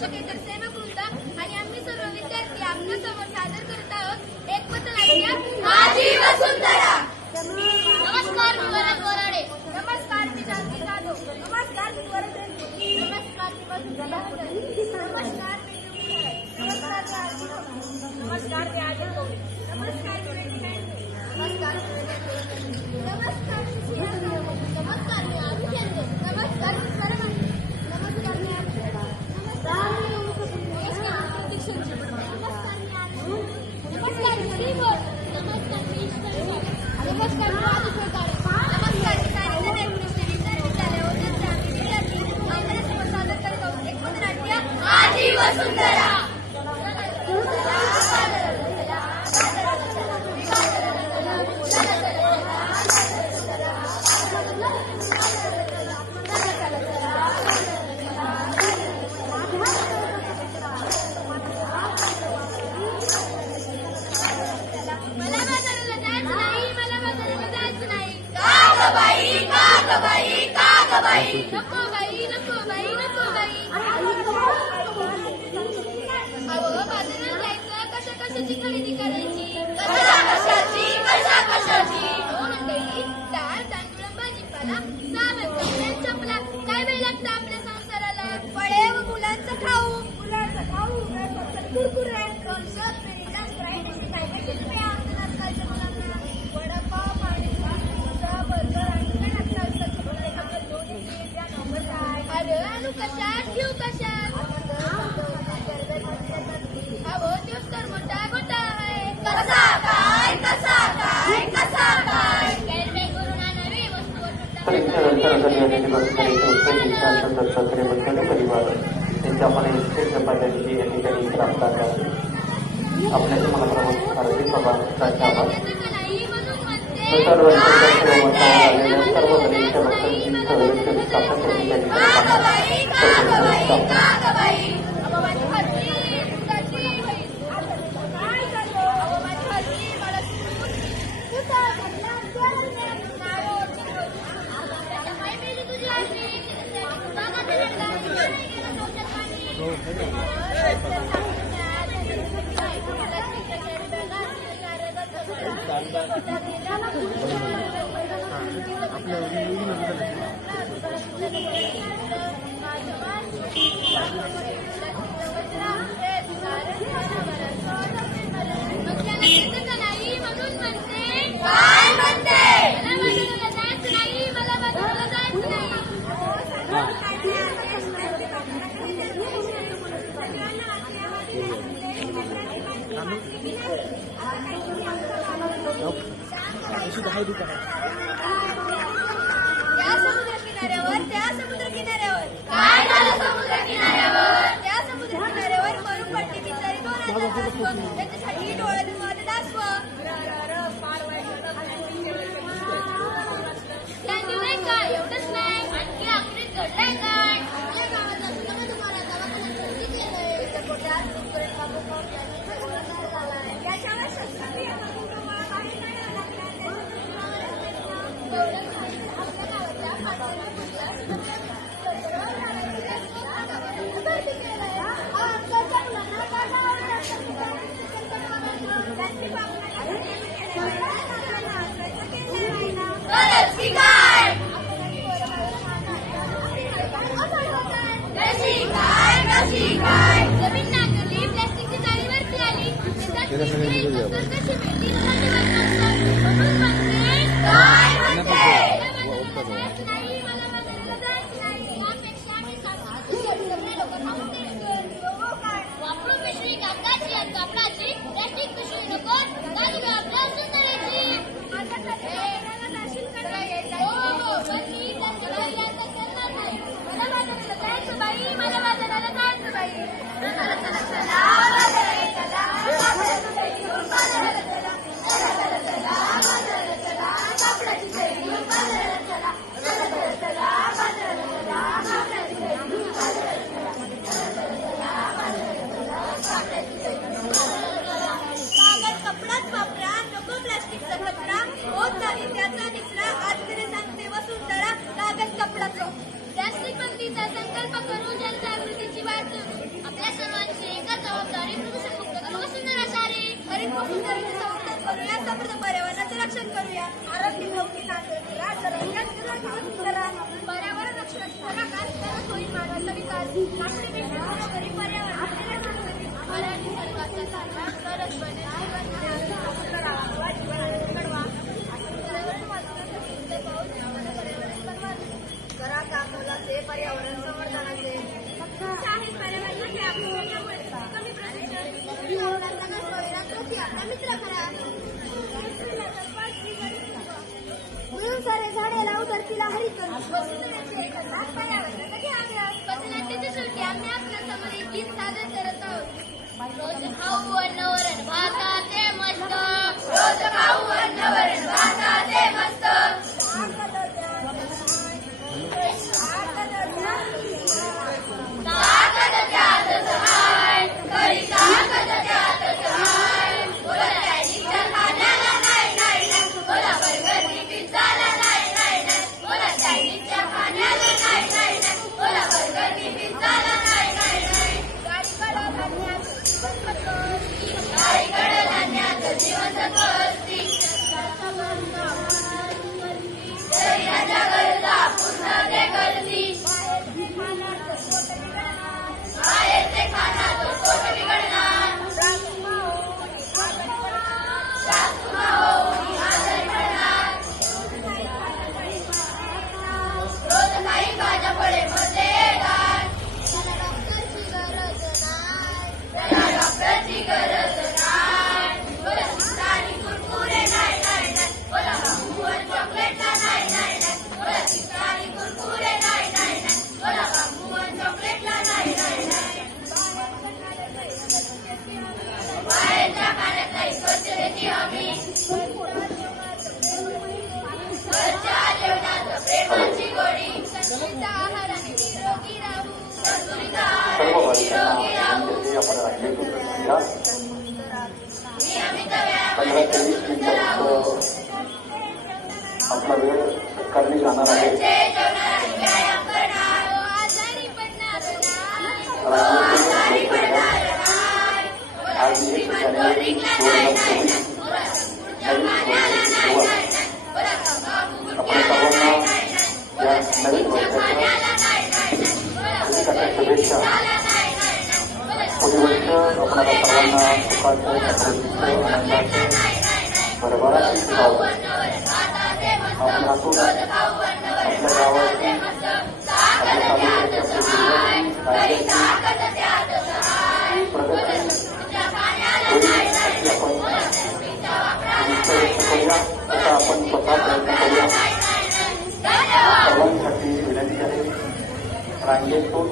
शिक्षकेतर सेवकवृंद आणि आम्ही सर्व विद्यार्थी आपल्या समोर सादर करत आहोत एक पथनाट्य माझी वसुंधरा. नमस्कार मी वरद बोराडे. नमस्कार मी शांती जाधव. नमस्कार मी वरद देशमुख. नमस्कार मी वसुंधरा. नमस्कार मी नमस्कार मी आदिल गवळी. नमस्कार मी वेदिका. नमस्कार नमस्कार मी सिंह. नमस्कार मी आरुष यांचे. नमस्कार मी सरमणी. नमस्कार मी अक्षरा. नमस्कार मी दीक्षांची. नमस्कार मी आदिल. नमस्कार मी श्रीवर. नमस्कार मी ईश्वर. नमस्कार मी राजेश्वर काळे. नमस्कार मी सारिका देवकृष्ण विद्यालय ओझरच्या विद्यार्थी आपल्या समोर सादर करत आहोत एक पथनाट्य माझी वसुंधरा. नको बाई नको बाई नको बाई. अहो बाजारात जायचं कशा कशाची खरेदी करायची. कशा कशाची हो मंडळी. डाळ तांदूळ भाजीपाला साबण पेन चपला काय वेळ लागतं आपल्या संसाराला. फळे व मुलांचं खाऊ कुरकुरे लोणचं पेढा स्प्राईट अशी काय काय तुम्ही आवडतात आजकालच्या मुलांना. वडापाव पाणीपुरी पिझ्झा बर्गर आणि काय आजकाल अरे आणू कशात घेऊ कशात. अहो तोच तर मोठा गोटा आहे. कसा काय कसा काय कसा काय गैरवे करून आणावे वस्तूवर परिवार त्यांच्या आपण श्रेष्ठ पद्धतीची या ठिकाणी प्राप्त आहे. आपल्याच्या मनाप्रमाणे हार्दिक प्रभाताच्या आभार. सर्व सर्व गणेशच्या भक्तांची सर्वेक्षण स्थापन त्या समुद्र किनाऱ्यावर मरून पट्टी बिचारी 2000 त्याच्यासाठी डोळ्यातून मध्ये दाखव. त्यांनी नाही काय एवढंच नाही आणखी आखरीत घडलंय काय. आपल्या गावात असताना तुम्हाला दवाखान्यात भरती केलंय. त्या पोटात कुरकुरे बाबू झालाय. त्याच्यावर शस्त्रक्रिया जमीन नांगरली प्लॅस्टिकची जाळीवरती आली. कशी भेटली करूया, समृद्ध पर्यावरणाचे रक्षण करूया. आरोग्य सौखी नागरिकता सर्वांनाच करा. पर्यावरण रक्षणाची पुढाकार तरच होईल मानवाचा विकास. आपली विश्व बरोबरी पर्यावरणाचे रक्षण करेल. मला निसर्गाचा साधना तरच बनेल जीवन घडवा. पर्यावरण वाचवण्यासाठी शुद्ध पाऊस आणि पर्यावरण बनवावे. करा काम मोलाचे पर्यावरण संवर्धनाचे. शाहीर पर्यावरणाचे आपल्यामुळे कमी प्रदूषण आपला मित्र करा. म्हणून सारे झाडे लावू तर तिला हरित करू. पथनाट्याची सुट्टी आम्ही आपल्या समोर एक गीत सादर करत आहोत. रोज खाऊ अन्नवरण भाताचे मस्त. रोज खाऊ अन्नवरण भाताचे मस्त. ताकद त्यात सहाय करी ताकद त्यात सहाय. बोला चायनीजच्या खाण्याला नाही नाही नाही. बोला बर्गरनी पिझ्झाला नाही नाही नाही. बोला चायनीजच्या खाण्याला नाही नाही नाही. बोला बर्गरनी पिझ्झाला नाही नाही नाही. गाईकडं धान्याचं जीवनसत्व असती. शरीराच्या गरजा पूर्ण ते करती. बाहेरचे खाण्याचं पोट बिघडणार. सासूमा होऊन आजारी पडणार. रोज काही भाज्या फळे मध्ये येतात. त्याला डॉक्टरची गरज नाही. बोला चिप्स कुरकुरे नाही नाही नाही. बोला बाबू आणि चॉकलेटला नाही नाही नाही. बोला चिप्स आणि कुरकुरे नाही नाही नाही. बोला बाबू आणि चॉकलेटला नाही नाही नाही. बाहेरच्या खाण्यात नाही स्वच्छतेची हमी. घरच्या जेवणाचं प्रेमाची गोडी. संतुलित आहाराने निरोगी राहू. संतुलित सर्व आहाराने निरोगी राहू. वर्षांना आपण राहिले घ्या. नियमित व्यायाम 15 ते 20 मिनिटात आपला वेळ सत्कारणी जाणार आहे. घरचे जेवणाने व्यायाम करणार. आजारी पडणार नाही. आजारी पडणार नाही. आज 1 जानेवारी 2024 आपण सर्वांना या नवीन वर्षाच्या शुभेच्छा. पुढील वर्ष आपल्याला सर्वांना सुखाचं समृद्धीचं आनंदाचं भरभराटी जावं. आपण हसून आपल्या गावाची आपल्या तालुक्याच्या प्रगती करूया असा आपण स्वतः प्रयत्न करूया. सर्वांसाठी विनंती आहे. रांगेतून